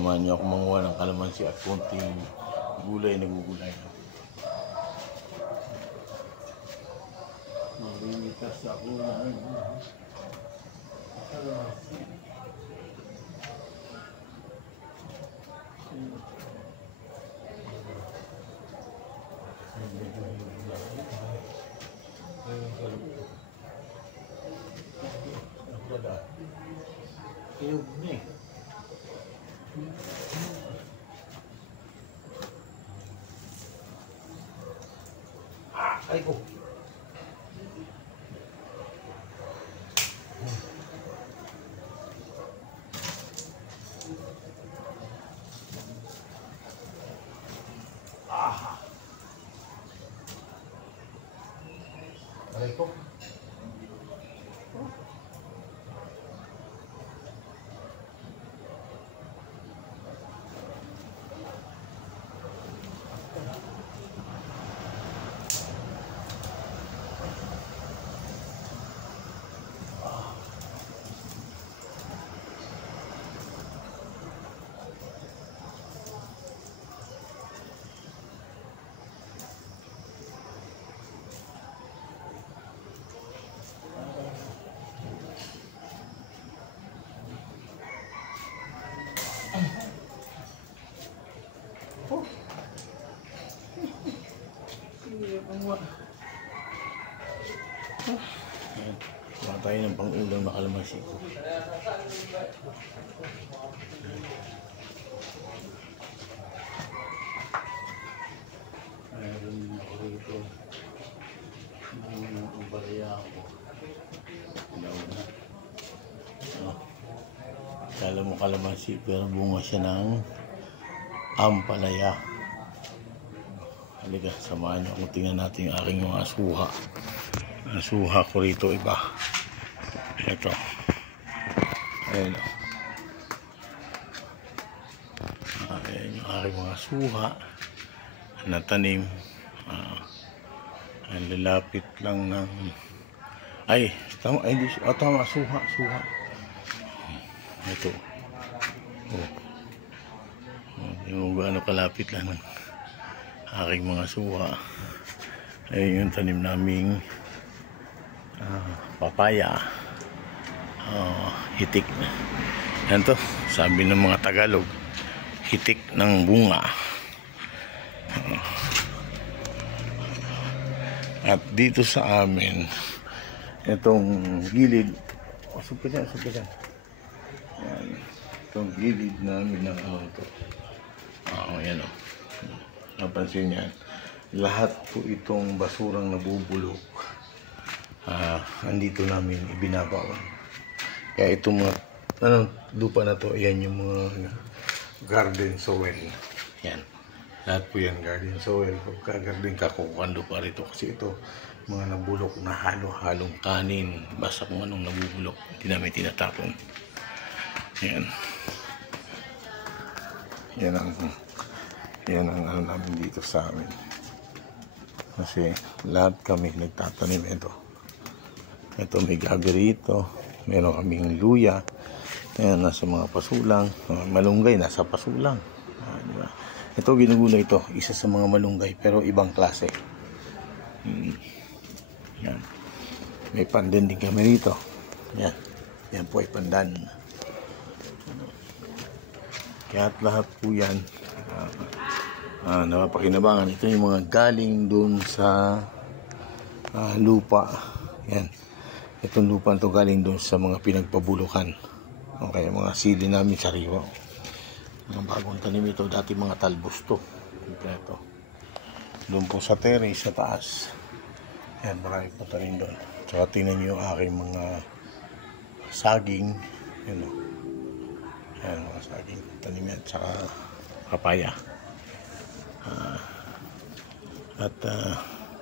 Samahan niyo ako manguha ng kalamansi at konting gulay na gugulay. Malilitas ako ng kalamansi. Ayun ni. Ay ko. Ay ko. Baka tayo ng pang-ulam na kalamansi ko. Mayroon din ako rito. Mayroon ang barya ako. Kala mo kalamansi pero bunga siya ng ampalaya. Halika, samahan niyo kung tingnan natin yung aking mga suha. Ang suha ko rito iba. Ito. Ayan o. Ayan yung aking mga suha na tanim. Ang lalapit lang ng... Ay, tama. Ay, tama. Suha. Ito. Yung gaano kalapit lang ng aking mga suha. Ayun yung tanim naming papaya. Hitik. Yan to, sabi ng mga Tagalog, hitik ng bunga. At dito sa amin, itong gilid, supitan. Yan. Itong gilid namin ng ano ito. Yan o. Napansin yan. Lahat po itong basurang nabubulok, andito namin ibinabawan. Kaya itong mga lupa na to, yan yung mga garden soil. Yan. Lahat po yan garden soil. Pagka garden ka, kukuhan lupa rito. Kasi ito, mga nabulok na halo-halong kanin. Basta kung anong nabubulok, hindi namin tinatapon. Yan. Yan ang ano namin dito sa amin. Kasi lahat kami nagtatanim ito. Ito may gabi rito. Meron kaming luya. Ayan, nasa mga pasulang. Malunggay, nasa pasulang. Diba? Ito ginugulay ito. Isa sa mga malunggay pero ibang klase. Yan. May pandan din kami rito. Yan. Yan po ay pandan. Kaya lahat po yan napapakinabangan. Ito yung mga galing doon sa lupa. Yan. Itong lupa ito galing doon sa mga pinagpabulukan. Okay, mga sili namin sariwa. Mga bagong tanim ito. Dati mga talbos to. Kompleto. Doon po sa terrace, sa taas. Yan, marami po tanim doon. Tsaka tingnan nyo yung aking mga saging. Yan o. Yan, mga saging. Tanim yan. Tsaka papaya.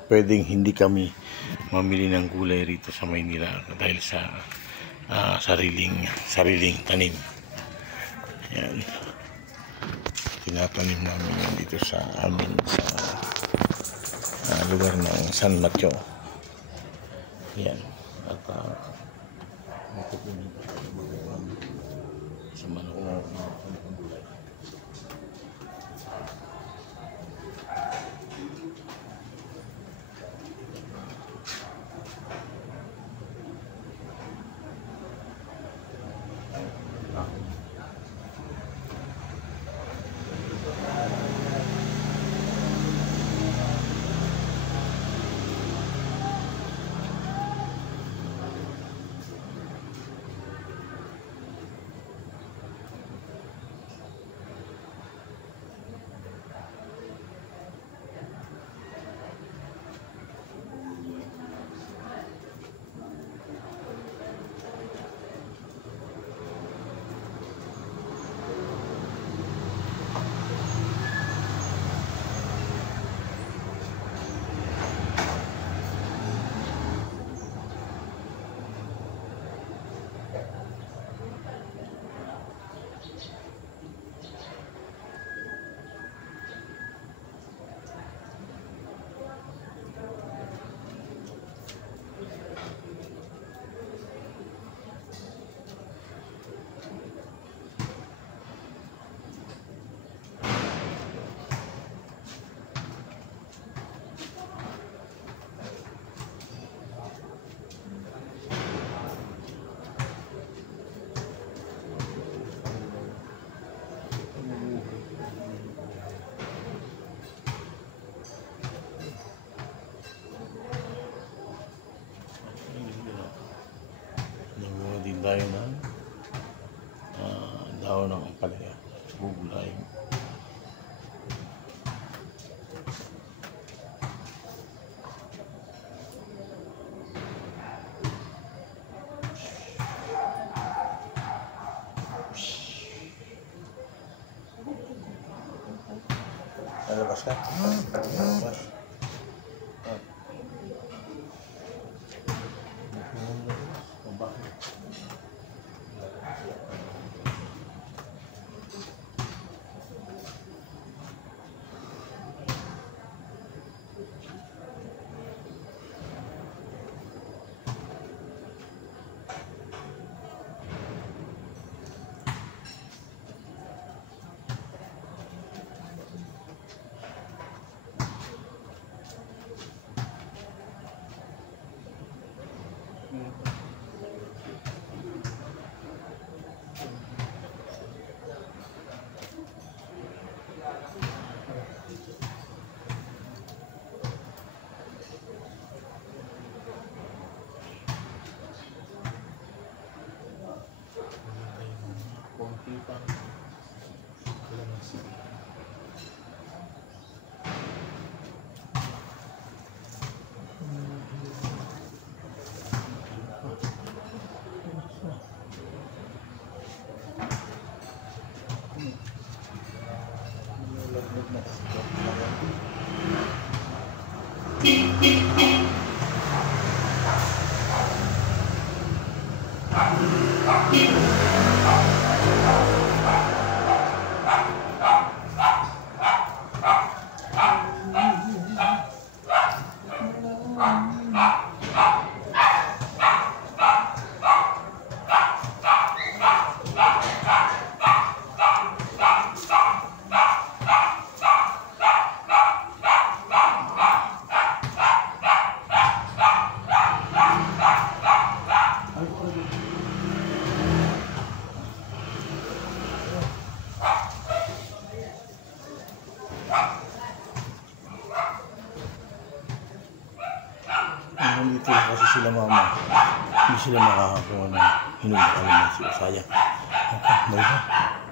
Pwedeng hindi kami mamili ng gulay rito sa Maynila dahil sa sariling tanim. Yan. Tinatanim namin yan dito sa amin sa lugar ng San Mateo. Yan. At ito po nito sa manok ng gulay. tayo ng daon ng ampalaya. Bubulay. Lalabas ka? Lalabas. Nandito na kasi sila mama. Hindi sila makakakuha ng hinuli kalamansi. Sayang. Okay, bye-bye.